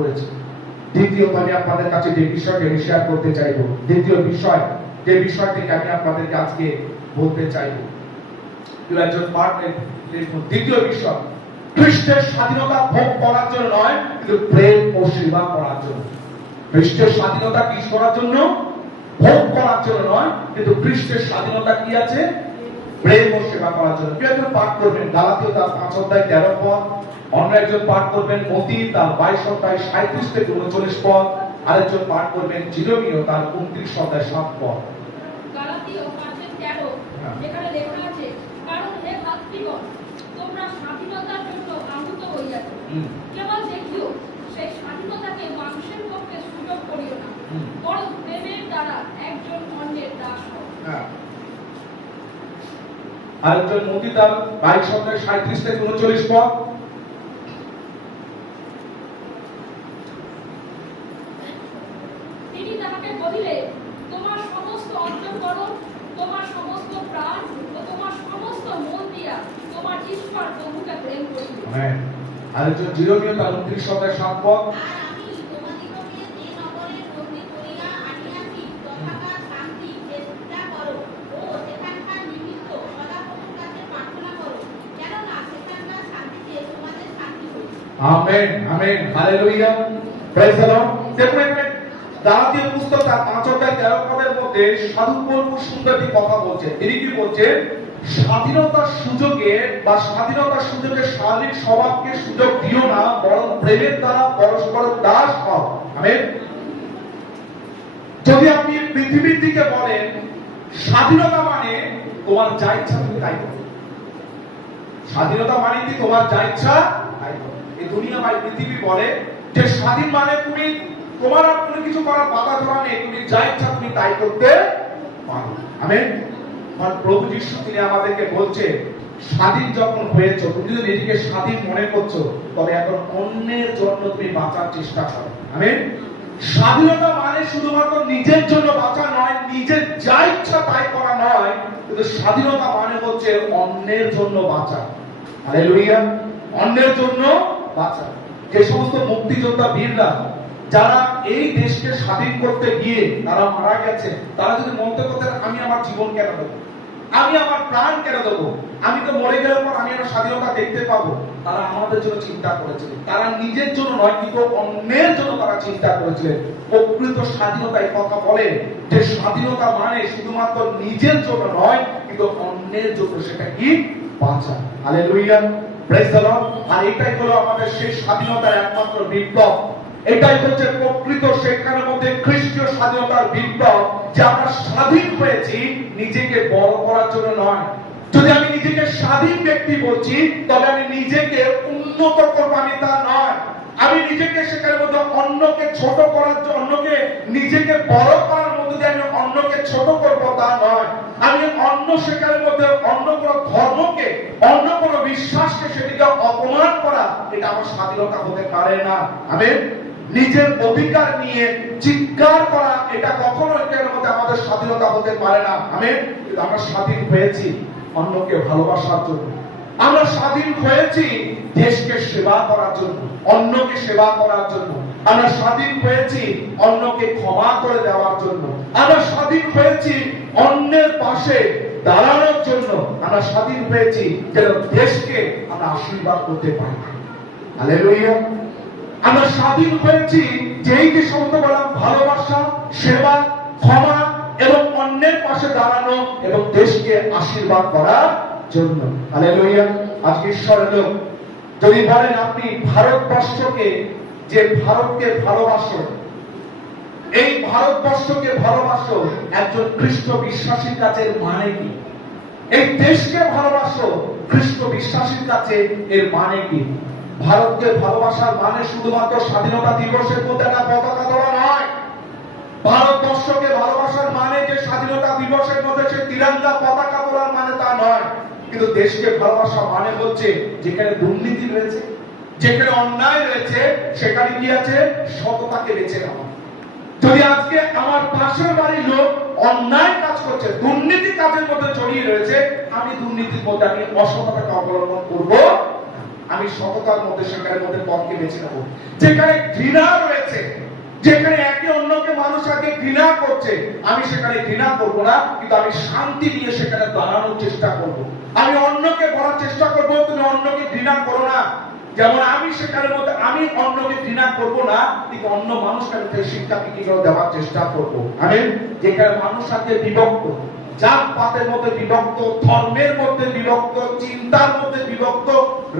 করেছে। দ্বিতীয়ত আমি আপনাদের কাছে যে বিষয়টি আমি শেয়ার করতে চাইবো, দ্বিতীয় বিষয় যে বিষয়টিকে আমি আপনাদেরকে আজকে বলতে চাইবো, একজন দ্বিতীয় বিষয়, খ্রিস্টের স্বাধীনতা ভোগ করার জন্য নয়, কিন্তু প্রেম ও সেবা করার জন্য। খ্রিস্টের স্বাধীনতা কি করার জন্য? ভোগ করার জন্য নয়, কিন্তু খ্রিস্টের স্বাধীনতা কি আছে? প্রেম ও সেবা করার জন্য। কেউ একজন পাঠ করবেন গালাতীয় তার 5 অধ্যায় 13 পদ, অন্য একজন পাঠ করবেন মতি তার 22 অধ্যায় 37 থেকে 39 পদ, আরেকজন পাঠ করবেন জিরোমীয় তার 29 অধ্যায় 7 পদ। গালাতীয় 5:13 যেখানে লেখা আছে, কারণ হে ভাতৃগণ, তোমরা স্বাধীনতার জন্য আহত হইয়াছ, কেবল দেখিও সেই স্বাধীনতাকে মানুষের পক্ষে সুযোগ করিও না, বরং প্রেমের দ্বারা একজন অন্যের দাস হও। আরেকজন মতি তার 22 অধ্যায় 37 থেকে 39 পদ। তিনি তাহাকে কহিলে, তোমার সমস্ত অন্তঃকরণ, তোমার সমস্ত প্রাণ ও তোমার সমস্ত মন দিয়া তোমার ঈশ্বর প্রভুকে প্রেম করিবে। আমেন। আরেকজন জিরোমীয় তার 29 অধ্যায় 7 পদ। Amen, amen, hallelujah, praise the Lord. দেখুন এখানে গালাতীয় পুস্তক তার 5 অধ্যায় 13 পদের মধ্যে সাধুপূর্ণ সুন্দর একটি কথা বলছে। তিনি কি বলছেন? স্বাধীনতার সুযোগে বা স্বাধীনতার সুযোগে শারীরিক স্বভাবকে সুযোগ দিও না, বরং প্রেমের দ্বারা পরস্পর দাস হও। আমেন। যদি আপনি পৃথিবীর দিকে বলেন স্বাধীনতা মানে তোমার যা ইচ্ছা তুমি তাই করো, স্বাধীনতা মানে কি? তোমার যা ইচ্ছা তাই করো। এই দুনিয়া বা পৃথিবী বলে যে স্বাধীন মানে তুমি তোমার আর কোনো কিছু করার বাধা ধরা নেই, তুমি যা ইচ্ছা তুমি তাই করতে পারো। আমেন। আর প্রভু যিশু তিনি আমাদেরকে বলছে, স্বাধীন যখন হয়েছো, তুমি যদি নিজেকে স্বাধীন মনে করছো, তবে এখন অন্যের জন্য তুমি বাঁচার চেষ্টা করো। আমেন। স্বাধীনতা মানে শুধুমাত্র নিজের জন্য বাঁচা নয়, নিজের যা ইচ্ছা তাই করা নয়, কিন্তু স্বাধীনতা মানে হচ্ছে অন্যের জন্য বাঁচা। হালেলুয়া, অন্যের জন্য বাঁচা। যে সমস্ত মুক্তিযোদ্ধা বীররা যারা এই দেশকে স্বাধীন করতে গিয়ে তারা মারা গেছে, তারা যদি মনে করতেন আমি আমার জীবন কেন দেবো, আমি আমার প্রাণ কেন দেবো, আমি তো মরে গেলে পর আমি আমার স্বাধীনতা দেখতে পাবো, তারা আমাদের জন্য চিন্তা করেছিলেন। তারা নিজের জন্য নয়, কিন্তু অন্যের জন্য তারা চিন্তা করেছিলেন। প্রকৃত স্বাধীনতা এই কথা বলে যে স্বাধীনতা মানে শুধুমাত্র নিজের জন্য নয়, কিন্তু অন্যের জন্য। সেটা কি? বাঁচা। Hallelujah, praise the Lord. আর এটাই হলো আমাদের সেই স্বাধীনতার একমাত্র বিপ্লব। এটাই হচ্ছে প্রকৃত সেখানের মধ্যে খ্রিস্টীয় স্বাধীনতার বিপ্লব, যে আমরা স্বাধীন হয়েছি নিজেকে বড় করার জন্য নয়। যদি আমি নিজেকে স্বাধীন ব্যক্তি বলছি, তবে আমি নিজেকে উন্নত করবো, আমি তা নয়। আমি নিজেকে সেখানের মধ্যে অন্যকে ছোট করার জন্য, অন্যকে নিজেকে বড় করার মধ্যে দিয়ে আমি অন্যকে ছোট করবো তা নয়। আমি অন্য সেখানের মধ্যে অন্য কোনো ধর্মকে, অন্য কোনো বিশ্বাসকে সেটিকে অপমান করা, এটা আমার স্বাধীনতা হতে পারে না। আমেন। নিজের অধিকার নিয়ে চিৎকার করা, এটা কখনো এর মধ্যে আমাদের স্বাধীনতা হতে পারে না। আমেন। কিন্তু আমরা স্বাধীন হয়েছি অন্যকে ভালোবাসার জন্য, আমরা স্বাধীন হয়েছি দেশকে সেবা করার জন্য, অন্যকে সেবা করার জন্য। আমরা স্বাধীন হয়েছি অন্যকে ক্ষমা করে দেওয়ার জন্য। আমরা স্বাধীন হয়েছি অন্যের পাশে দাঁড়ানোর জন্য। আমরা স্বাধীন হয়েছি যেন দেশকে আমরা আশীর্বাদ করতে পারি। হালেলুয়া। আমরা স্বাধীন হয়েছি যে এই যে সমস্ত বললাম ভালোবাসা, সেবা, ক্ষমা এবং অন্যের পাশে দাঁড়ানো এবং দেশকে আশীর্বাদ করার জন্য। হালেলুয়া। আজকে ঈশ্বরের লোক যদি বলেন আপনি ভারতবর্ষকে, যে ভারতকে ভালোবাসো, এই ভারতবর্ষকে ভালোবাসো, একজন খ্রিস্ট বিশ্বাসীর কাছে মানে কি? এই দেশকে ভালোবাসো, খ্রিস্ট বিশ্বাসীর কাছে এর মানে কি? ভারতকে ভালোবাসার মানে শুধুমাত্র স্বাধীনতা দিবসের মধ্যে একটা পতাকা তোলা নয়। ভারতবর্ষকে ভালোবাসার মানে যে স্বাধীনতা দিবসের মধ্যে সে তিরঙ্গা পতাকা তোলার মানে তা নয়। কিন্তু দেশকে ভালোবাসা মানে হচ্ছে যেখানে দুর্নীতি রয়েছে, যেখানে অন্যায় রয়েছে, সেখানে কি আছে? সততাকে বেছে নেওয়া। যদি আজকে আমার পাশের বাড়ির লোক অন্যায় কাজ করছে, দুর্নীতি কাজের মধ্যে জড়িয়ে রয়েছে, আমি দুর্নীতির মধ্যে আমি অসততাকে অবলম্বন করব। আমি সততার মধ্যে সেখানে মধ্যে পথকে বেছে নেব। যেখানে ঘৃণা রয়েছে, যেখানে একে অন্যকে মানুষ আগে ঘৃণা করছে, আমি সেখানে ঘৃণা করব না, কিন্তু আমি শান্তি নিয়ে সেখানে দাঁড়ানোর চেষ্টা করব। আমি অন্যকে বলার চেষ্টা করব তুমি অন্যকে ঘৃণা করো না, যেমন আমি সেখানে মধ্যে আমি অন্যকে ঘৃণা করব না, কিন্তু অন্য মানুষকে শিক্ষাকে কি করে দেওয়ার চেষ্টা করব। আমেন। যেখানে মানুষ আগে বিভক্ত, জাতপাতের মধ্যে বিভক্ত, ধর্মের মধ্যে বিভক্ত, চিন্তার মধ্যে বিভক্ত,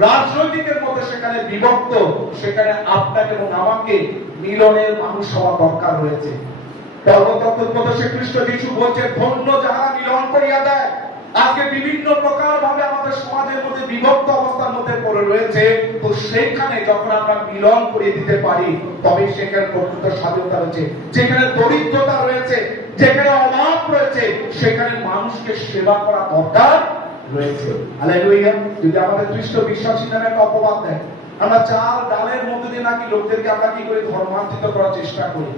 রাজনৈতিকের মধ্যে সেখানে বিভক্ত, সেখানে আপনাকে এবং আমাকে মিলনের মানুষ হওয়া দরকার রয়েছে। ধর্মতত্ত্বোপদেশে খ্রিস্ট যিশু বলছে ধন্য যারা মিলন করিয়া দেয়। আজকে বিভিন্ন প্রকার ভাবে আমাদের সমাজের মধ্যে বিভক্ত অবস্থার মধ্যে পড়ে রয়েছে, তো সেইখানে যখন আমরা মিলন করিয়ে দিতে পারি তবে সেখানে প্রকৃত স্বাধীনতা রয়েছে। যেখানে দরিদ্রতা রয়েছে, যেখানে অভাব রয়েছে, সেখানে মানুষকে সেবা করা দরকার রয়েছে। হালেলুয়া। যদি আমাদের খ্রিস্ট বিশ্বাসী নামে একটা অপবাদ দেয়, আমরা চাল ডালের মধ্যে দিয়ে নাকি লোকদেরকে আমরা কি করে ধর্মান্তরিত করার চেষ্টা করি।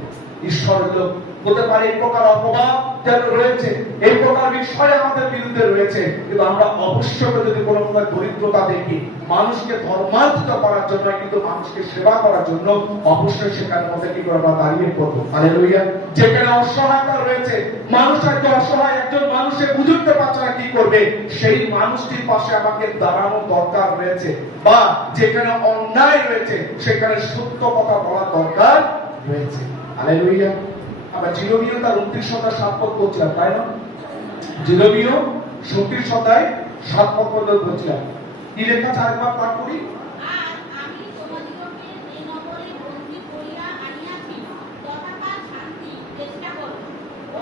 ঈশ্বরের লোক হতে পারে এই প্রকার অপবাদ যেন রয়েছে, এই প্রকার বিষয় আমাদের বিরুদ্ধে রয়েছে, কিন্তু আমরা অবশ্যই যদি কোনো প্রকার দরিদ্রতা দেখি, মানুষকে ধর্মান্তরিত করার জন্য, কিন্তু মানুষকে সেবা করার জন্য অবশ্যই সেখানে মধ্যে কি করে আমরা দাঁড়িয়ে পড়বো। হালেলুয়া। যেখানে অসহায়তা রয়েছে, মানুষ একটু অসহায়, একজন মানুষে বুঝতে পারছে না কি করবে, সেই মানুষটির পাশে আমাকে দাঁড়ানো দরকার রয়েছে। বা যেখানে অন্যায় রয়েছে সেখানে সত্য কথা বলা দরকার রয়েছে। হালেলুয়া। আমরা জিরোমীয় তার 29 অধ্যায় 7 পদ করছিলাম, তাই না? জিরোমীয় 37 অধ্যায় 7 পদ পর্যন্ত করছিলাম। কি লেখা আছে আরেকবার পাঠ করি। আর আমি তোমাদিগকে যে নগরে বন্দী করিয়া আনিয়াছি তথাকার শান্তি চেষ্টা করো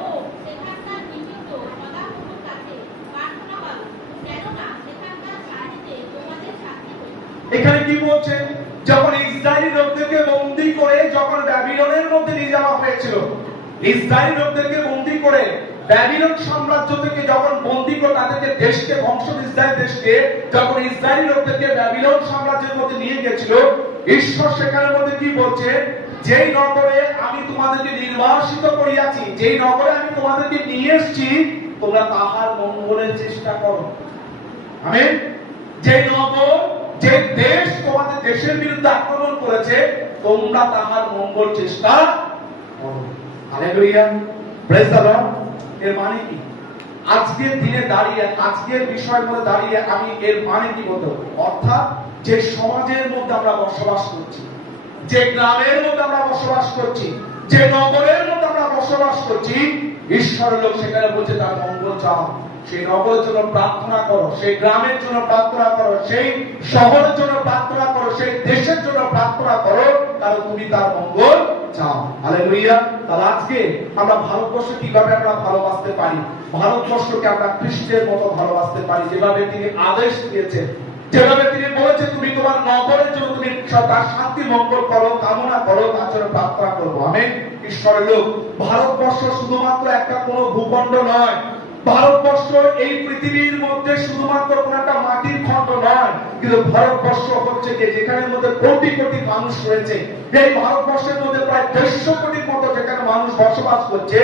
ও সেখানকার নিমিত্ত সদাপ্রভুর কাছে প্রার্থনা করো, কেননা সেখানকার সাহায্যে তোমাদের শান্তি হইবে। এখানে কি বলছে? যখন ইসরায়েলি লোকদেরকে বন্দী করে যখন ব্যাবিলনের মধ্যে নিয়ে যাওয়া হয়েছিল, ইসরায়েলি লোকদেরকে বন্দী করে ব্যাবিলন সাম্রাজ্য থেকে যখন বন্দী করে তাদেরকে দেশকে ধ্বংস, ইসরায়েল দেশকে যখন ইসরায়েলি লোকদেরকে ব্যাবিলন সাম্রাজ্যের মধ্যে নিয়ে গেছিল, ঈশ্বর সেখানের মধ্যে কি বলছে? যেই নগরে আমি তোমাদেরকে নির্বাসিত করিয়াছি, যেই নগরে আমি তোমাদেরকে নিয়ে এসেছি, তোমরা তাহার মঙ্গলের চেষ্টা করো। আমেন। যেই নগর, যে দেশ তোমাদের দেশের বিরুদ্ধে আক্রমণ করেছে, তোমরা তাহার মঙ্গল চেষ্টা করো। হালেলুয়া। Praise the Lord. এর মানে কি? আজকের দিনে দাঁড়িয়ে, আজকের বিষয়ের মধ্যে দাঁড়িয়ে আমি এর মানে কি বলতে পারি? অর্থাৎ যে সমাজের মধ্যে আমরা বসবাস করছি, যে গ্রামের মধ্যে আমরা বসবাস করছি, যে নগরের মধ্যে আমরা বসবাস করছি, ঈশ্বরের লোক সেখানে বলছে তার মঙ্গল চাও। সেই নগরের জন্য প্রার্থনা করো, সেই গ্রামের জন্য প্রার্থনা করো, সেই শহরের জন্য প্রার্থনা করো, সেই দেশের জন্য প্রার্থনা করো, কারণ তুমি তার মঙ্গল চাও। হালেলুয়া। তাহলে আজকে আমরা ভারতবর্ষে কিভাবে আমরা ভালোবাসতে পারি? ভারতবর্ষকে আমরা খ্রিস্টের মতো ভালোবাসতে পারি, যেভাবে তিনি আদেশ দিয়েছেন, যেভাবে তিনি বলেছে তুমি তোমার নগরের জন্য তুমি তার শান্তি মঙ্গল করো, কামনা করো, তার জন্য প্রার্থনা করবো। আমেন। ঈশ্বরের লোক, ভারতবর্ষ শুধুমাত্র একটা কোনো ভূখণ্ড নয়, ভারতবর্ষ এই পৃথিবীর মধ্যে শুধুমাত্র কোন একটা মাটির খণ্ড নয়, কিন্তু ভারতবর্ষ হচ্ছে যে যেখানের মধ্যে কোটি কোটি মানুষ রয়েছে। এই ভারতবর্ষের মধ্যে প্রায় 150 কোটির মতো যেখানে মানুষ বসবাস করছে,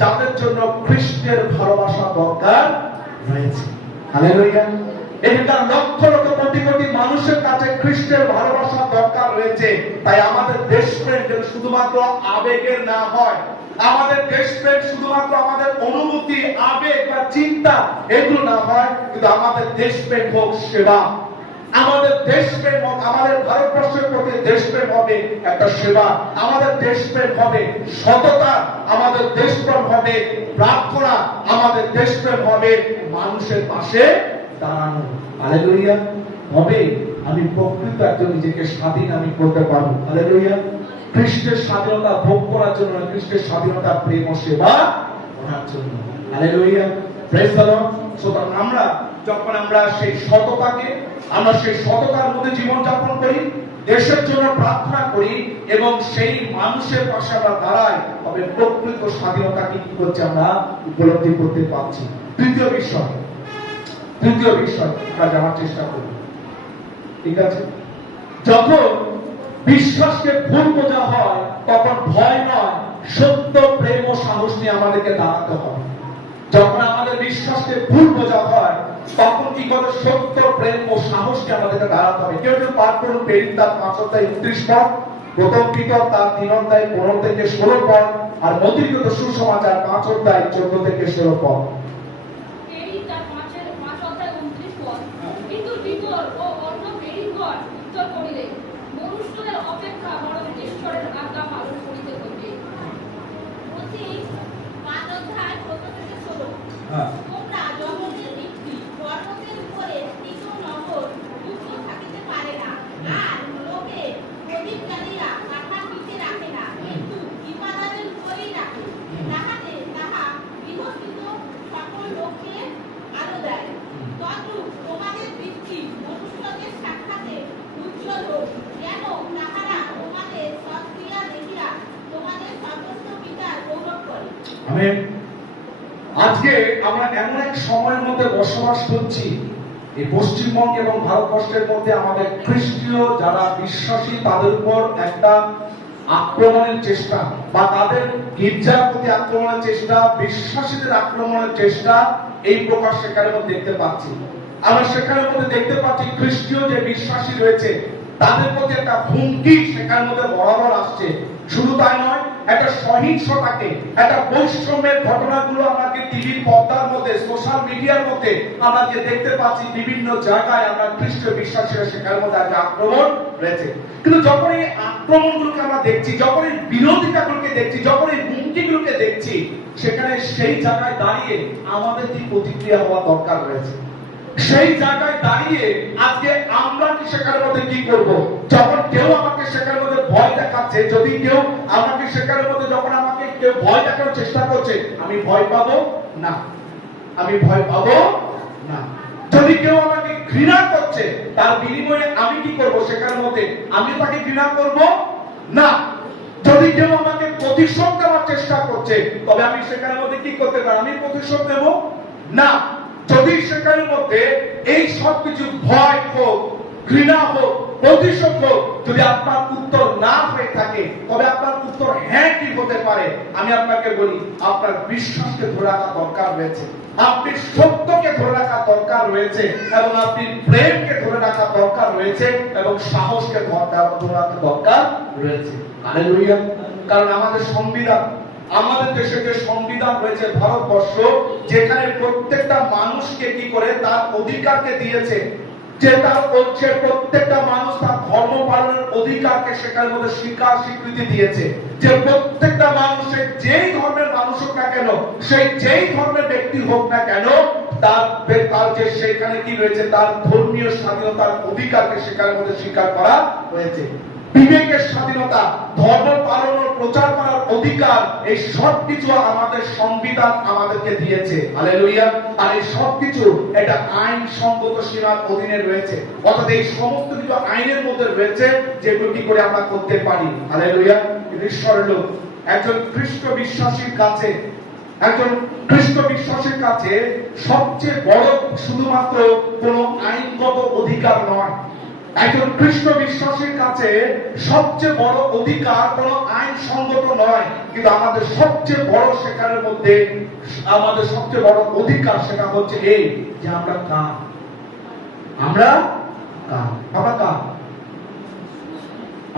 যাদের জন্য খ্রিস্টের ভালোবাসা দরকার রয়েছে। হালেলুয়া। এখানকার লক্ষ লক্ষ কোটি কোটি মানুষের কাছে খ্রিস্টের ভালোবাসা দরকার রয়েছে। তাই আমাদের দেশপ্রেম যেন শুধুমাত্র আবেগের না হয়, আমাদের দেশপ্রেম শুধুমাত্র আমাদের অনুভূতি, আবেগ বা চিন্তা এগুলো না হয়, কিন্তু আমাদের দেশপ্রেম হোক সেবা। আমাদের দেশপ্রেম হোক, আমাদের ভারতবর্ষের প্রতি দেশপ্রেম হবে একটা সেবা, আমাদের দেশপ্রেম হবে সততা, আমাদের দেশপ্রেম হবে প্রার্থনা, আমাদের দেশপ্রেম হবে মানুষের পাশে দাঁড়ানো। হালেলুয়া। হবে আমি প্রকৃত একজন নিজেকে স্বাধীন আমি করতে পারবো। হালেলুয়া। খ্রিস্টের স্বাধীনতা ভোগ করার জন্য, খ্রিস্টের স্বাধীনতা প্রেম ও সেবা করার জন্য। হালেলুয়া। Praise the Lord. সুতরাং আমরা যখন আমরা সেই সততাকে, আমরা সেই সততার মধ্যে জীবন যাপন করি, দেশের জন্য প্রার্থনা করি এবং সেই মানুষের পাশে আমরা দাঁড়াই, তবে প্রকৃত স্বাধীনতাকে কি করছে আমরা উপলব্ধি করতে পারছি। তৃতীয় বিষয় আমরা জানার চেষ্টা করি। ঠিক আছে? যখন বিশ্বাসকে ভুল বোঝা হয়, তখন ভয় নয়, সত্য, প্রেম ও সাহস নিয়ে আমাদেরকে দাঁড়াতে হবে। যখন আমাদের বিশ্বাসকে ভুল বোঝা হয়, তখন কি করে সত্য, প্রেম ও সাহসকে আমাদেরকে দাঁড়াতে হবে। কেউ কেউ পাঠ করুন প্রেরিত তার 5:29 পদ, প্রথম পিতর তার 3:15-16 পদ, আর মতির্গত সুসমাচার 5:14-16 পদ। প্রেরিত তার 5:29 পদ। কিন্তু পিতর ও অন্য প্রেরিতগণ উত্তর করিলেন, মনুষ্যদের অপেক্ষা বরং ঈশ্বরের আজ্ঞা পালন করিতে হইবে। 25 5:15-16 হ্যাঁ। তোমরা জগতের ভিত্তি পর্বতের উপরে স্থিত নগর উচ্চ থাকিতে পারে না, আর লোকে প্রদীপ জ্বালিয়া কাঠার নিচে রাখে না, কিন্তু দীপাদানের উপরেই রাখে, তাহাতে তাহা গৃহস্থিত সকল লোককে আলো দেয়। তদ্রূপ তোমাদের ভিত্তি মনুষ্যদের সাক্ষাতে উজ্জ্বল হোক, যেন তাহারা তোমাদের সৎক্রিয়া দেখিয়া তোমাদের সর্বস্ব পিতার গৌরব করে। আমেন। আজকে আমরা এমন এক সময়ের মধ্যে বসবাস করছি, এই পশ্চিমবঙ্গ এবং ভারতবর্ষের মধ্যে আমাদের খ্রিস্টীয় যারা বিশ্বাসী তাদের উপর একটা আক্রমণের চেষ্টা, বা তাদের গির্জার প্রতি আক্রমণের চেষ্টা, বিশ্বাসীদের আক্রমণের চেষ্টা এই প্রকার সেখানে মধ্যে দেখতে পাচ্ছি। আমরা সেখানের মধ্যে দেখতে পাচ্ছি খ্রিস্টীয় যে বিশ্বাসী রয়েছে তাদের প্রতি একটা হুমকি সেখানের মধ্যে বরাবর আসছে। শুধু তাই নয়, একটা সহিংসতাকে, একটা বৈষম্যের ঘটনাগুলো আমাকে টিভির পর্দার মধ্যে, সোশ্যাল মিডিয়ার মধ্যে আমাকে দেখতে পাচ্ছি। বিভিন্ন জায়গায় আমরা খ্রিস্টীয় বিশ্বাসীরা সেখানের মধ্যে একটা আক্রমণ রয়েছে। কিন্তু যখন এই আক্রমণগুলোকে আমরা দেখছি, যখন এই বিরোধিতাগুলোকে দেখছি, যখন এই হুমকিগুলোকে দেখছি, সেখানে সেই জায়গায় দাঁড়িয়ে আমাদের কি প্রতিক্রিয়া হওয়া দরকার রয়েছে। সেই জায়গায় দাঁড়িয়ে আজকে আমরা কি সেখানের মধ্যে কি করব? যখন কেউ আমাকে সেখানের মধ্যে ভয় দেখাচ্ছে, যদি কেউ আমাকে সেখানের মধ্যে, যখন আমাকে কেউ ভয় দেখানোর চেষ্টা করছে, আমি ভয় পাবো না, আমি ভয় পাবো না। যদি কেউ আমাকে ঘৃণা করছে, তার বিনিময়ে আমি কি করব? সেখানের মধ্যে আমি তাকে ঘৃণা করব না। যদি কেউ আমাকে প্রতিশোধ দেওয়ার চেষ্টা করছে, তবে আমি সেখানের মধ্যে কি করতে পারি? আমি প্রতিশোধ দেব না। যদি সেখানের মধ্যে এই সব কিছু ভয় হোক, ঘৃণা হোক, প্রতিশোধ হোক, যদি আপনার উত্তর না হয়ে থাকে, তবে আপনার উত্তর হ্যাঁ কি হতে পারে? আমি আপনাকে বলি, আপনার বিশ্বাসকে ধরে রাখা দরকার রয়েছে, আপনি সত্যকে ধরে রাখা দরকার রয়েছে, এবং আপনি প্রেমকে ধরে রাখা দরকার রয়েছে, এবং সাহসকে ধরে রাখা দরকার রয়েছে। হালেলুয়া। কারণ আমাদের সংবিধান, আমাদের দেশে যে সংবিধান রয়েছে ভারতবর্ষ, যেখানে প্রত্যেকটা মানুষকে কি করে তার অধিকারকে দিয়েছে, যে তার হচ্ছে প্রত্যেকটা মানুষ তার ধর্ম পালনের অধিকারকে সেখানের মধ্যে স্বীকৃতি দিয়েছে, যে প্রত্যেকটা মানুষের যেই ধর্মের মানুষ হোক না কেন, সেই যেই ধর্মের ব্যক্তি হোক না কেন, তার যে সেখানে কি রয়েছে, তার ধর্মীয় স্বাধীনতার অধিকারকে সেখানের মধ্যে স্বীকার করা হয়েছে। বিবেকের স্বাধীনতা, ধর্ম পালনের প্রচার করার অধিকার, এই সব কিছু আমাদের সংবিধান আমাদেরকে দিয়েছে। হালেলুয়া। আর এই সব কিছু এটা আইন সঙ্গত সীমার অধীনে রয়েছে, অর্থাৎ এই সমস্ত কিছু আইনের মধ্যে রয়েছে, যেগুলো কি করে আমরা করতে পারি। হালেলুয়া। ঈশ্বরের লোক, একজন খ্রিস্ট বিশ্বাসীর কাছে, একজন খ্রিস্ট বিশ্বাসীর কাছে সবচেয়ে বড় শুধুমাত্র কোন আইনগত অধিকার নয়, একজন খ্রিস্ট বিশ্বাসীর কাছে সবচেয়ে বড় অধিকার কোন আইন সঙ্গত নয়, কিন্তু আমাদের সবচেয়ে বড় সেখানের মধ্যে, আমাদের সবচেয়ে বড় অধিকার সেটা হচ্ছে এই যে আমরা কার, আমরা কার, আমরা কার,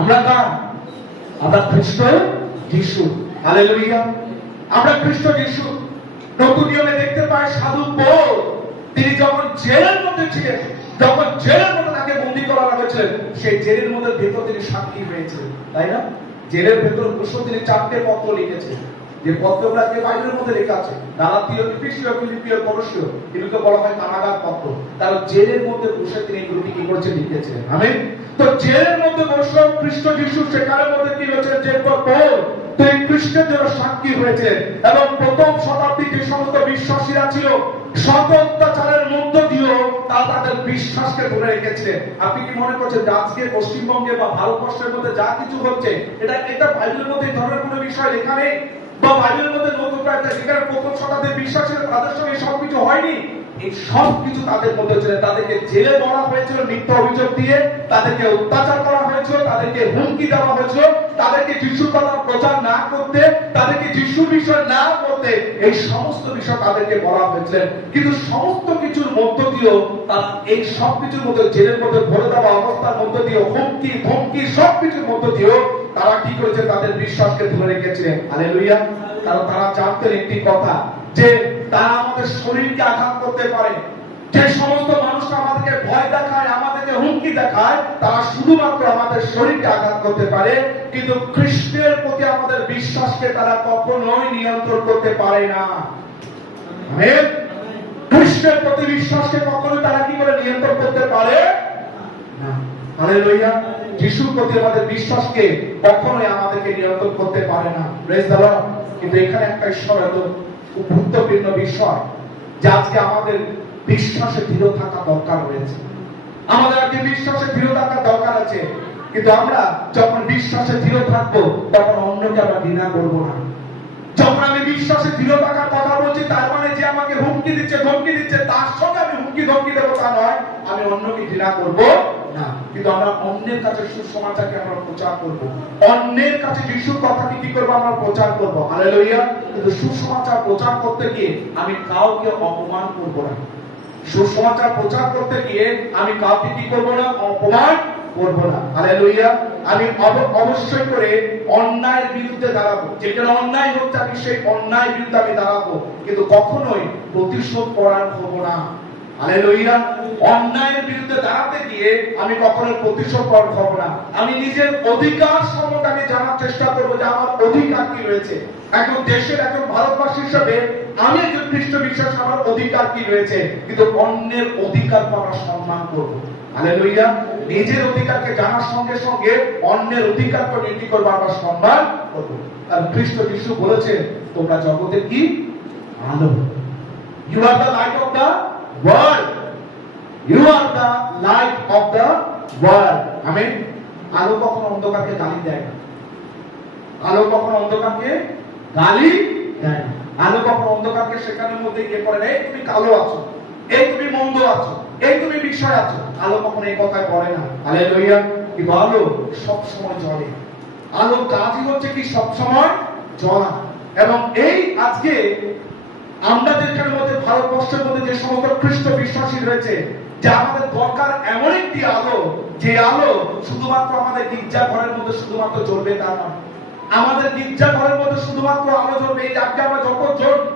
আমরা কার, আমরা খ্রিস্ট যিশু। হালেলুয়া। আমরা খ্রিস্ট যিশু। নতুন নিয়মে দেখতে পাই সাধু পৌল, তিনি যখন জেলের মধ্যে ছিলেন, যখন জেলের মধ্যে তাকে বন্দী করা হয়েছিল, সেই জেলের মধ্যে ভেতর তিনি সাক্ষী হয়েছিলেন, তাই না? জেলের ভেতর বসে তিনি 4টে পত্র লিখেছেন, যে পত্রগুলোকে বাইবেলের মধ্যে লেখা আছে, গালাতীয়, এফেসীয়, ফিলিপিয়, কলসীয়, এগুলোকে বলা হয় কারাগার পত্র। কারণ জেলের মধ্যে বসে তিনি এগুলোকে কি করেছেন? লিখেছিলেন। আমেন। তো জেলের মধ্যে বসে খ্রিস্ট যিশু সেখানের মধ্যে কি হয়েছে? যে পৌল তিনি খ্রিস্টের জন্য সাক্ষী হয়েছিলেন, এবং প্রথম শতাব্দীর যে সমস্ত বিশ্বাসীরা ছিল, শত অত্যাচারের মধ্য দিয়েও তারা তাদের বিশ্বাসকে ধরে রেখেছিলেন। আপনি কি মনে করছেন যে আজকে পশ্চিমবঙ্গে বা ভারতবর্ষের মধ্যে যা কিছু হচ্ছে, এটা বাইবেলের মধ্যে এই ধরনের কোনো বিষয় লেখা নেই? বা বাইবেলের মধ্যে নতুন যেখানে প্রথম শতাব্দীর বিশ্বাসীরা তাদের সঙ্গে সবকিছু হয়নি? এই সব কিছু তাদের মধ্যে ছিল। তাদেরকে জেলে ভরা হয়েছিল মিথ্যা অভিযোগ দিয়ে, তাদেরকে অত্যাচার করা হয়েছিল, তাদেরকে হুমকি দেওয়া হয়েছিল, তাদেরকে যিশুর কথা প্রচার না করতে, তাদেরকে যিশুর বিষয় না করতে, এই সমস্ত বিষয় তাদেরকে বলা হয়েছিল। কিন্তু সমস্ত কিছুর মধ্য দিয়েও তারা এই সব কিছুর মধ্যে, জেলের মধ্যে ভরে দেওয়া অবস্থার মধ্য দিয়েও, হুমকি ধমকি সব কিছুর মধ্য দিয়েও তারা কি করেছে? তাদের বিশ্বাসকে ধরে রেখেছিলেন। হালেলুয়া। কারণ তারা জানতেন একটি কথা, যে তারা আমাদের শরীরকে আঘাত করতে পারে। যে সমস্ত মানুষরা আমাদেরকে ভয় দেখায়, আমাদেরকে হুমকি দেখায়, তারা শুধুমাত্র আমাদের শরীরকে আঘাত করতে পারে, কিন্তু খ্রিস্টের প্রতি আমাদের বিশ্বাসকে তারা কখনোই নিয়ন্ত্রণ করতে পারে না। আমেন। খ্রিস্টের প্রতি বিশ্বাসকে কখনো তারা কি করে নিয়ন্ত্রণ করতে পারে না। হালেলুয়া। যিশুর প্রতি আমাদের বিশ্বাসকে কখনোই আমাদেরকে নিয়ন্ত্রণ করতে পারে না। Praise the Lord. কিন্তু এখানে একটা ঈশ্বরের খুব গুরুত্বপূর্ণ বিষয়, যে আজকে আমাদের বিশ্বাসে দৃঢ় থাকা দরকার রয়েছে। আমাদের আজকে বিশ্বাসে দৃঢ় থাকা দরকার আছে। কিন্তু আমরা যখন বিশ্বাসে দৃঢ় থাকবো, তখন অন্যকে আমরা ঘৃণা করবো না। যখন আমি বিশ্বাসে দৃঢ় থাকার কথা বলছি, তার মানে যে আমাকে হুমকি দিচ্ছে, ধমকি দিচ্ছে, তার সঙ্গে আমি হুমকি ধমকি দেবো তা নয়, আমি অন্যকে ঘৃণা করবো না। কিন্তু আমরা অন্যের কাছে সুসমাচারকে আমরা প্রচার করবো, অন্যের কাছে যিশুর কথাকে কি করবো? আমরা প্রচার করবো। হালেলুয়া। কিন্তু সুসমাচার প্রচার করতে গিয়ে আমি কাউকে অপমান করবো না। সুসমাচার প্রচার করতে গিয়ে আমি কাউকে কি করবো না? অপমান করবো না। হালেলুয়া। আমি অবশ্যই করে অন্যায়ের বিরুদ্ধে দাঁড়াবো। যেখানে অন্যায় হচ্ছে আমি সেই অন্যায়ের বিরুদ্ধে আমি দাঁড়াবো, কিন্তু কখনোই প্রতিশোধ করার হবো না। হালেলুয়া। অন্যায়ের বিরুদ্ধে দাঁড়াতে গিয়ে আমি কখনোই প্রতিশোধ করার হবো না। আমি নিজের অধিকার সম্বন্ধে আমি জানার চেষ্টা করবো, যে আমার অধিকার কি রয়েছে। একজন দেশের, একজন ভারতবাসী হিসেবে আমি একজন খ্রিস্ট বিশ্বাসী, আমার অধিকার কি রয়েছে। কিন্তু অন্যের অধিকারকে আমরা সম্মান করবো। হালেলুয়া। নিজের অধিকারকে জানার সঙ্গে সঙ্গে অন্যের অধিকারকে নীতি করবো, আমরা সম্মান করবো। আর খ্রিস্ট যিশু বলেছে, তোমরা জগতের কি? আলো। You are the light of the world. You are the light of the world. Amen. আলো কখনো অন্ধকারকে গালি দেয় না। আলো কখনো অন্ধকারকে গালি দেয় না। আলো কখনো অন্ধকারকে সেখানের মধ্যে গিয়ে পড়ে না, এই তুমি কালো আছো, এই তুমি মন্দ আছো, এই তুমি বিষয় আছো। আলো কখনো এই কথায় বলে না। হালেলুয়া। কিন্তু আলো সব সময় জ্বলে। আলো কাজই হচ্ছে কি? সব সময় জ্বলা। এবং এই আজকে আমরা যেখানে মধ্যে, ভারতবর্ষের মধ্যে যে সমস্ত খ্রিস্ট বিশ্বাসী রয়েছে, যে আমাদের দরকার এমন একটি আলো, যে আলো শুধুমাত্র আমাদের গির্জা ঘরের মধ্যে শুধুমাত্র জ্বলবে তা নয়। আমাদের গির্জা ঘরের মধ্যে শুধুমাত্র আলো জ্বলবে। এই আজকে আমরা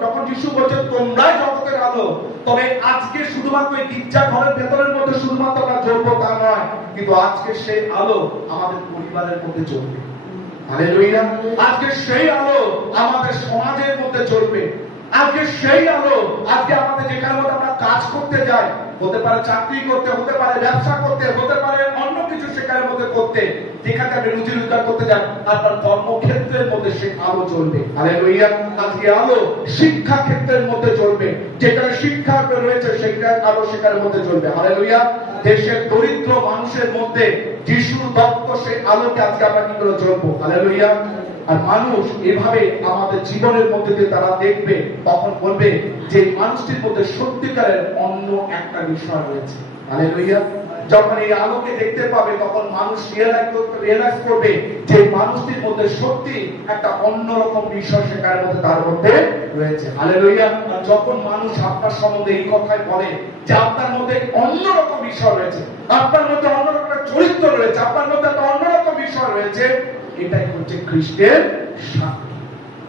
যখন যিশু বলছে তোমরাই জগতের আলো, তবে আজকে শুধুমাত্র এই গির্জা ঘরের ভেতরের মধ্যে শুধুমাত্র আমরা জ্বলবো তা নয়, কিন্তু আজকে সেই আলো আমাদের পরিবারের মধ্যে জ্বলবে। হালেলুয়া। আজকে সেই আলো আমাদের সমাজের মধ্যে জ্বলবে। আজকে সেই আলো আজকে আমাদের যেখানে আমরা কাজ করতে যাই, হতে পারে চাকরি করতে, হতে পারে ব্যবসা করতে, হতে পারে অন্য কিছু সেখানে মধ্যে করতে, যেখানে আপনি রুজি রোজগার করতে যান, আপনার কর্মক্ষেত্রের মধ্যে সে আলো জ্বলবে। হালেলুয়া। আজকে আলো শিক্ষা ক্ষেত্রের মধ্যে জ্বলবে। যেখানে শিক্ষা রয়েছে সেখানে আলো সেখানের মধ্যে জ্বলবে। হালেলুয়া। দেশের দরিদ্র মানুষের মধ্যে যিশুর দত্ত সেই আলোকে আজকে আমরা কি করে জ্বলবো। হালেলুয়া। আর মানুষ এভাবে আমাদের জীবনের মধ্যে দিয়ে তারা দেখবে, তখন বলবে যে মানুষটির মধ্যে সত্যিকারের অন্য একটা বিষয় রয়েছে। হালেলুয়া। যখন এই আলোকে দেখতে পাবে, তখন মানুষ রিয়েলাইজ করবে যে মানুষটির মধ্যে সত্যি একটা অন্যরকম বিষয় সেখানের মধ্যে তার মধ্যে রয়েছে। হালেলুয়া। যখন মানুষ আপনার সম্বন্ধে এই কথাই বলে যে আপনার মধ্যে অন্যরকম বিষয় রয়েছে, আপনার মধ্যে অন্যরকম একটা চরিত্র রয়েছে, আপনার মধ্যে একটা অন্যরকম বিষয় রয়েছে, এটাই হচ্ছে খ্রিস্টের সাক্ষী।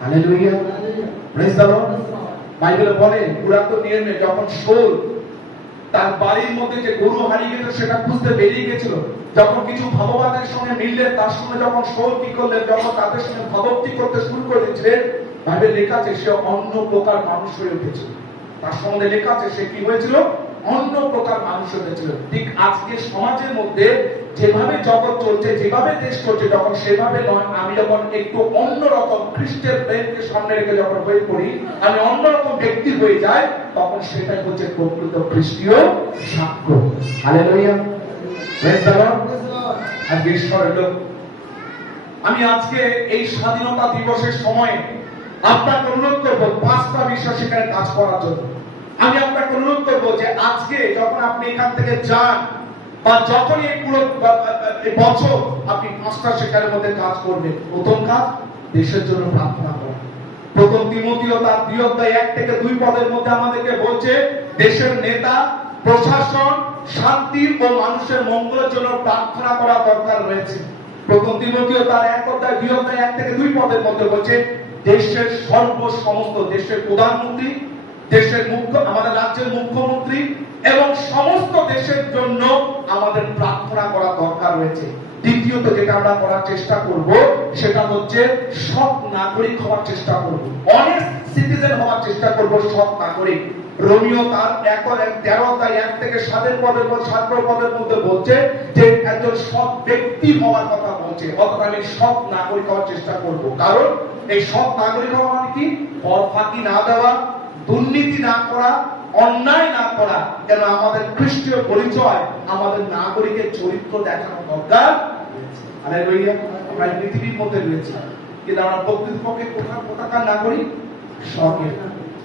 হালেলুয়া। Praise the Lord. বাইবেলে বলে পুরাতন নিয়মে যখন শাউল তার বাড়ির মধ্যে যে গরু হারিয়ে গেছে সেটা খুঁজতে বেরিয়ে গেছিল, যখন কিছু ভাববাদের সঙ্গে মিললেন, তার সঙ্গে যখন শাউল কি করলেন, যখন তাদের সঙ্গে ভাবভক্তি করতে শুরু করে দিয়েছিলেন, বাইবেলে লেখা আছে সে অন্য প্রকার মানুষ হয়ে উঠেছিল। তার সম্বন্ধে লেখা আছে সে কি হয়েছিল? অন্য প্রকার মানুষ হয়েছিল। ঠিক আজকে সমাজের মধ্যে যেভাবে জগৎ চলছে, যেভাবে দেশ চলছে, যখন সেভাবে নয়, আমি যখন একটু অন্যরকম খ্রিস্টের প্রেমকে সামনে রেখে যখন হয়ে পড়ি, আমি অন্যরকম ব্যক্তি হয়ে যাই, তখন সেটাই হচ্ছে প্রকৃত খ্রিস্টীয় সাক্ষ্য। হালেলুয়া। Praise the Lord. আজকে ঈশ্বরের লোক, আমি আজকে এই স্বাধীনতা দিবসের সময়ে আপনাকে অনুরোধ করবো 5টা বিষয় সেখানে কাজ করার জন্য। আমি আপনাকে অনুরোধ করবো যে আজকে যখন আপনি এখান থেকে যান বা যখনই এই পুরো বছর আপনি 5টা সেক্টরের মধ্যে কাজ করবেন, প্রথম কাজ দেশের জন্য প্রার্থনা করা। প্রথম তিমথিও তার 2:1 থেকে 2 পদের মধ্যে আমাদেরকে বলছে দেশের নেতা, প্রশাসন, শান্তি ও মানুষের মঙ্গলের জন্য প্রার্থনা করা দরকার রয়েছে। প্রথম তিমথিও তার 1:1 থেকে 2 পদের মধ্যে বলছে দেশের সমস্ত দেশের প্রধানমন্ত্রী, দেশের আমাদের রাজ্যের মুখ্যমন্ত্রী এবং সমস্ত দেশের জন্য আমাদের প্রার্থনা করা দরকার রয়েছে। দ্বিতীয়ত যেটা আমরা করার চেষ্টা করব সেটা হচ্ছে সৎ নাগরিক হওয়ার চেষ্টা করব, অনেস্ট সিটিজেন হওয়ার চেষ্টা করব, সৎ নাগরিক। রোমিও তার 13:1 থেকে 7 পদের মধ্যে বলছে যে একজন সৎ ব্যক্তি হওয়ার কথা বলছে, অর্থাৎ আমি সৎ নাগরিক হওয়ার চেষ্টা করব। কারণ এই সৎ নাগরিক হওয়া মানে কি? কর ফাঁকি না দেওয়া, দুর্নীতি না করা, অন্যায় না করা। কেন আমাদের খ্রিস্টীয় পরিচয় আমাদের নাগরিকের চরিত্র দেখানো দরকার। হালেলুয়া। আমরা পৃথিবীর মধ্যে রয়েছি কিন্তু আমরা প্রকৃতপক্ষে কোথাকার নাগরিক? স্বর্গের।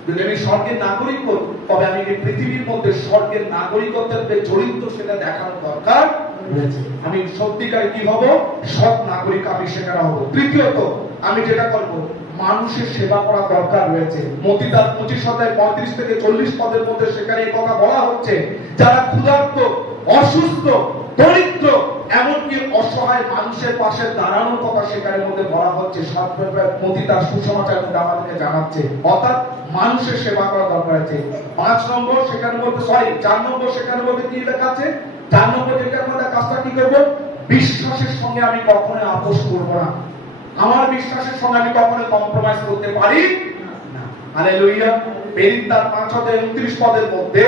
যদি আমি স্বর্গের নাগরিক হই তবে আমি এই পৃথিবীর মধ্যে স্বর্গের নাগরিকত্বের যে চরিত্র সেটা দেখানো দরকার রয়েছে। আমি সত্যিকার কি হব? সৎ নাগরিক আমি সেখানে হব। তৃতীয়ত আমি যেটা করব, মানুষের সেবা করা দরকার রয়েছে। মত্তী তার 25:35 থেকে 40 পদের মধ্যে সেখানে এই কথা বলা হচ্ছে, যারা ক্ষুধার্ত, অসুস্থ, দরিদ্র, এমনকি অসহায় মানুষের পাশে দাঁড়ানোর কথা সেখানে মধ্যে বলা হচ্ছে। মত্তী তার সুসমাচার মধ্যে আমাদেরকে জানাচ্ছে, অর্থাৎ মানুষের সেবা করা দরকার আছে। 4 নম্বর সেখানে মধ্যে কি লেখা আছে? 4 নম্বর যেটার মধ্যে কাজটা কি করব? বিশ্বাসের সঙ্গে আমি কখনোই আপোষ করব না। আমার বিশ্বাসের সঙ্গে আমি কখনো কম্প্রোমাইজ করতে পারি না। হালেলুয়া। প্রেরিত তার 5:29 পদের মধ্যে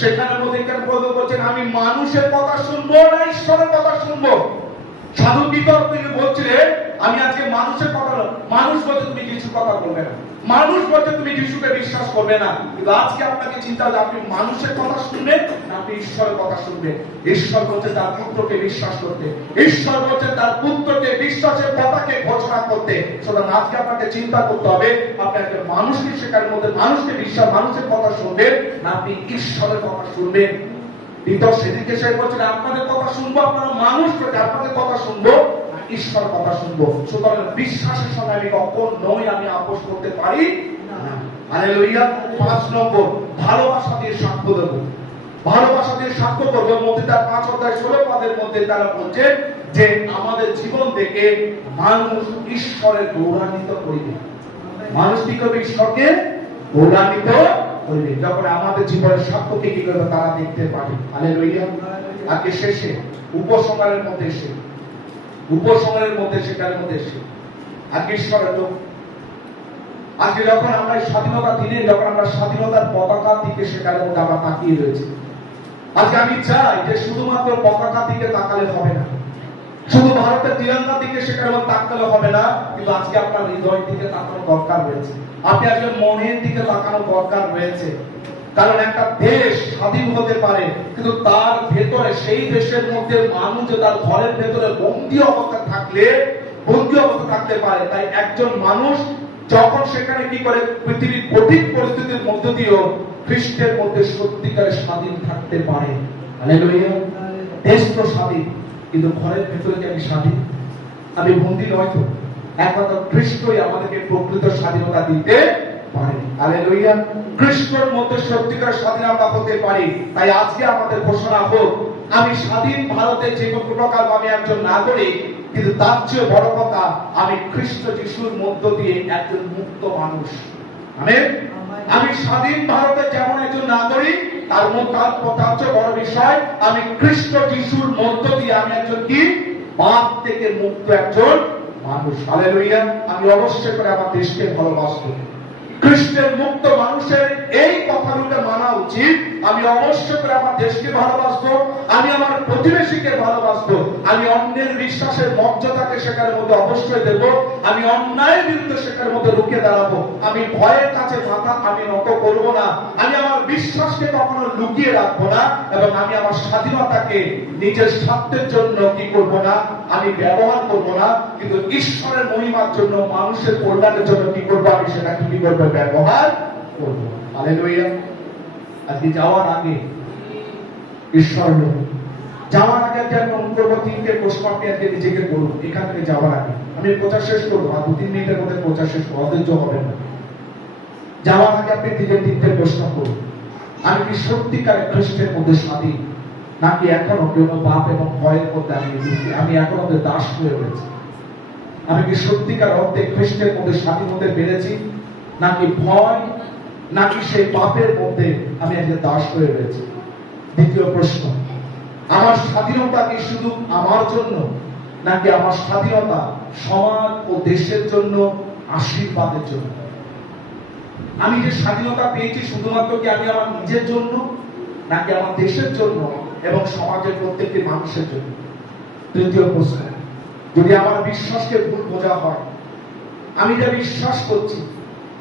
সেখানে মধ্যে এখানে বলছেন, আমি মানুষের কথা শুনবো না ঈশ্বরের কথা শুনবো। সাধু পিতর তিনি বলছিলেন, আমি আজকে মানুষের কথা না, মানুষ বলছে তুমি যিশুর কথা বলবে না, মানুষ বলছে তুমি যিশুকে বিশ্বাস করবে না। কিন্তু আজকে আপনাকে চিন্তা যে আপনি মানুষের কথা শুনবেন না আপনি ঈশ্বরের কথা শুনবেন। ঈশ্বর বলছে তার পুত্রকে বিশ্বাস করতে, ঈশ্বর বলছে তার পুত্রকে বিশ্বাসের কথাকে ঘোষণা করতে। সুতরাং আজকে আপনাকে চিন্তা করতে হবে, আপনি একটা মানুষকে সেখানে মধ্যে মানুষকে বিশ্বাস, মানুষের কথা শুনবেন না আপনি ঈশ্বরের কথা শুনবেন। পিতর সেদিকে সে বলছেন আপনাদের কথা শুনবো, আপনারা মানুষ প্রতি আপনাদের কথা শুনবো, ঈশ্বর কথা শুনবো। সুতরাং বিশ্বাসের সঙ্গে আমি কখনোই আমি আপোষ করতে পারি না। হালেলুয়া। 5 নম্বর ভালোবাসা দিয়ে সাক্ষ্য দেব। ভালোবাসা দিয়ে সাক্ষ্য করবো। মধ্যে তার 5:16 পদের মধ্যে তারা বলছে যে আমাদের জীবন থেকে মানুষ ঈশ্বরের গৌরবান্বিত করিবে। মানুষ কি করবে? ঈশ্বরকে গৌরবান্বিত করবে যখন আমাদের জীবনের সাক্ষ্যকে কি করবে তারা দেখতে পাবে। হালেলুয়া। আজকে শেষে উপসংহারের মধ্যে সেখানের মধ্যে এসে আজকে ঈশ্বরের লোক, আজকে যখন আমরা স্বাধীনতা দিনে যখন আমরা স্বাধীনতার পতাকার দিকে সেখানের মধ্যে আমরা তাকিয়ে রয়েছি, আজকে আমি চাই যে শুধুমাত্র পতাকার দিকে তাকালে হবে না, শুধু ভারতের তিরঙ্গার দিকে সেখানে তাকালে হবে না, কিন্তু আজকে আপনার হৃদয়ের দিকে তাকানো দরকার রয়েছে, আপনি আজকে মনের দিকে তাকানো দরকার রয়েছে। কারণ একটা দেশ স্বাধীন হতে পারে কিন্তু তার ভেতরে সেই দেশের মধ্যে মানুষ তার ঘরের ভেতরে বন্দী অবস্থা থাকতে পারে। তাই একজন মানুষ যখন সেখানে কি করে পৃথিবীর কঠিন পরিস্থিতির মধ্য দিয়েও খ্রিস্টের মধ্যে সত্যিকারের স্বাধীন থাকতে পারে। হালেলুয়া। দেশ তো স্বাধীন কিন্তু ঘরের ভেতরে কি আমি স্বাধীন? আমি বন্দী নয় তো, একমাত্র খ্রিস্টই আমাদেরকে প্রকৃত স্বাধীনতা দিতে পারে। হালেলুয়া। খ্রিস্টের মধ্যে সত্যিকার স্বাধীন আমরা হতে পারি। তাই আজকে আমাদের ঘোষণা হোক, আমি স্বাধীন ভারতের যে কোনো প্রকার আমি একজন নাগরিক, কিন্তু তার চেয়ে বড় কথা আমি খ্রিস্ট যিশুর মধ্য দিয়ে একজন মুক্ত মানুষ। আমেন। আমি স্বাধীন ভারতের যেমন একজন নাগরিক, তার চেয়ে বড় বিষয় আমি খ্রিস্ট যিশুর মধ্য দিয়ে আমি একজন কি পাপ থেকে মুক্ত একজন মানুষ। হালেলুয়া। আমি অবশ্যই করে আমার দেশকে ভালোবাসবো। খ্রিস্টের মুক্ত মানুষের এই কথাগুলো মানা উচিত। আমি অবশ্যই করে আমার দেশকে ভালোবাসবো, আমি আমার প্রতিবেশীকে ভালোবাসবো, আমি অন্যের বিশ্বাসের মর্যাদাকে সেখানের মধ্যে অবশ্যই দেব, আমি অন্যায়ের বিরুদ্ধে সেখানের মধ্যে রুখে দাঁড়াবো, আমি ভয়ের কাছে মাথা আমি নত করব না, আমি আমার বিশ্বাসকে কখনো লুকিয়ে রাখবো না, এবং আমি আমার স্বাধীনতাকে নিজের স্বার্থের জন্য কি করব না, আমি ব্যবহার করব না, কিন্তু ঈশ্বরের মহিমার জন্য মানুষের কল্যাণের জন্য কি করবো আমি সেটা কি করবো ব্যবহার করবো। হালেলুয়া। আজকে যাওয়ার আগে ঈশ্বর যাওয়ার আগে একটা অনুপ্রব 3টে প্রশ্ন আপনি আজকে নিজেকে করুন। এখান থেকে যাওয়ার আগে আমি প্রচার শেষ করবো, আর 2-3 মিনিটের মধ্যে প্রচার শেষ করবো, অধৈর্য হবে না। যাওয়ার আগে আপনি নিজেকে 3টে প্রশ্ন করুন। আমি কি সত্যিকারে খ্রিস্টের মধ্যে স্বাধীন, নাকি এখনো কোনো পাপ এবং ভয়ের মধ্যে আমি এখনো দাস হয়ে রয়েছি? আমি কি সত্যিকার অর্থে খ্রিস্টের মধ্যে স্বাধীন হতে পেরেছি, নাকি ভয়, নাকি সেই পাপের মধ্যে আমি আজকে দাস হয়ে রয়েছি? দ্বিতীয় প্রশ্ন, আমার স্বাধীনতা কি শুধু আমার জন্য, নাকি আমার স্বাধীনতা সমাজ ও দেশের জন্য, আশীর্বাদের জন্য? আমি যে স্বাধীনতা পেয়েছি শুধুমাত্র কি আমি আমার নিজের জন্য, নাকি আমার দেশের জন্য এবং সমাজের প্রত্যেকটি মানুষের জন্য? তৃতীয় প্রশ্ন, যদি আমার বিশ্বাসকে ভুল বোঝা হয়, আমি যা বিশ্বাস করছি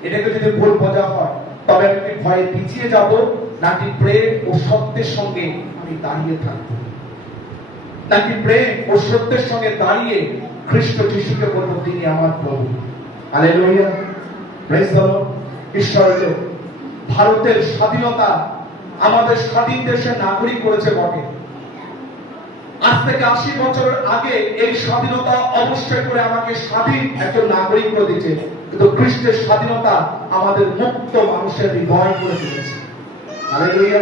এটাকে যদি ভুল বোঝা হয়, তবে আমি কি ভয়ে পিছিয়ে যাব, নাকি প্রেম ও সত্যের সঙ্গে আমি দাঁড়িয়ে থাকবো? নাকি প্রেম ও সত্যের সঙ্গে দাঁড়িয়ে খ্রিস্ট যিশুকে বলবো তিনি আমার প্রভু? Hallelujah, praise the Lord. ঈশ্বর ভারতের স্বাধীনতা আমাদের স্বাধীন দেশের নাগরিক করেছে বটে। আজ থেকে 80 বছর আগে এই স্বাধীনতা অবশ্যই করে আমাকে স্বাধীন একজন নাগরিক করে দিয়েছে, কিন্তু খ্রিস্টের স্বাধীনতা আমাদের মুক্ত মানুষের হৃদয় করে তুলেছে। হালেলুয়া,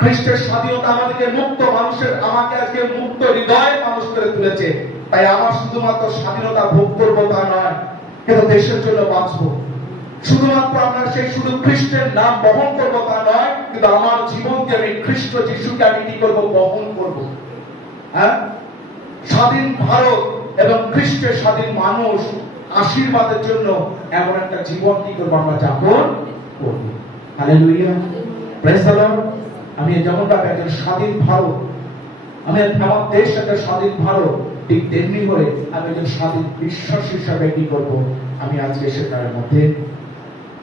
খ্রিস্টের স্বাধীনতা আমাদেরকে মুক্ত মানুষের, আমাকে আজকে মুক্ত হৃদয়ের মানুষ করে তুলেছে। তাই আমার শুধুমাত্র স্বাধীনতা ভোগ করবো তা নয়, কিন্তু দেশের জন্য বাঁচবো। শুধুমাত্র আমরা সেই শুধু খ্রিস্টের নাম বহন করবো তা নয়, কিন্তু আমার জীবনকে আমি খ্রিস্ট যিশুকে আমি কি করবো, বহন করবো। হ্যাঁ, স্বাধীন ভারত এবং খ্রিস্টের স্বাধীন মানুষ আশীর্বাদের জন্য এমন একটা জীবন কি করবো, আমরা যাপন করবো। Hallelujah, praise the Lord. আমি যেমনটা একজন স্বাধীন ভারত, আমি আমার দেশ একটা স্বাধীন ভারত, ঠিক তেমনি করে আমি একজন স্বাধীন বিশ্বাস হিসাবে কি করবো, আমি আজকে সেটার মধ্যে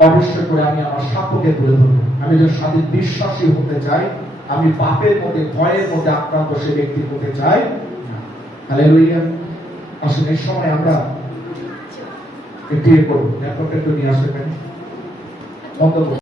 অবশ্যই করে আমি আমার সাক্ষ্যকে তুলে ধরবো। আমি একজন স্বাধীন বিশ্বাসী হতে চাই, আমি পাপের মধ্যে ভয়ের মধ্যে আক্রান্ত সে ব্যক্তি হতে চাই না। হালেলুয়া। আসলে এই সময় আমরা একটু করবো, ল্যাপটপটা একটু নিয়ে আসতে পারি, বন্ধ করবো।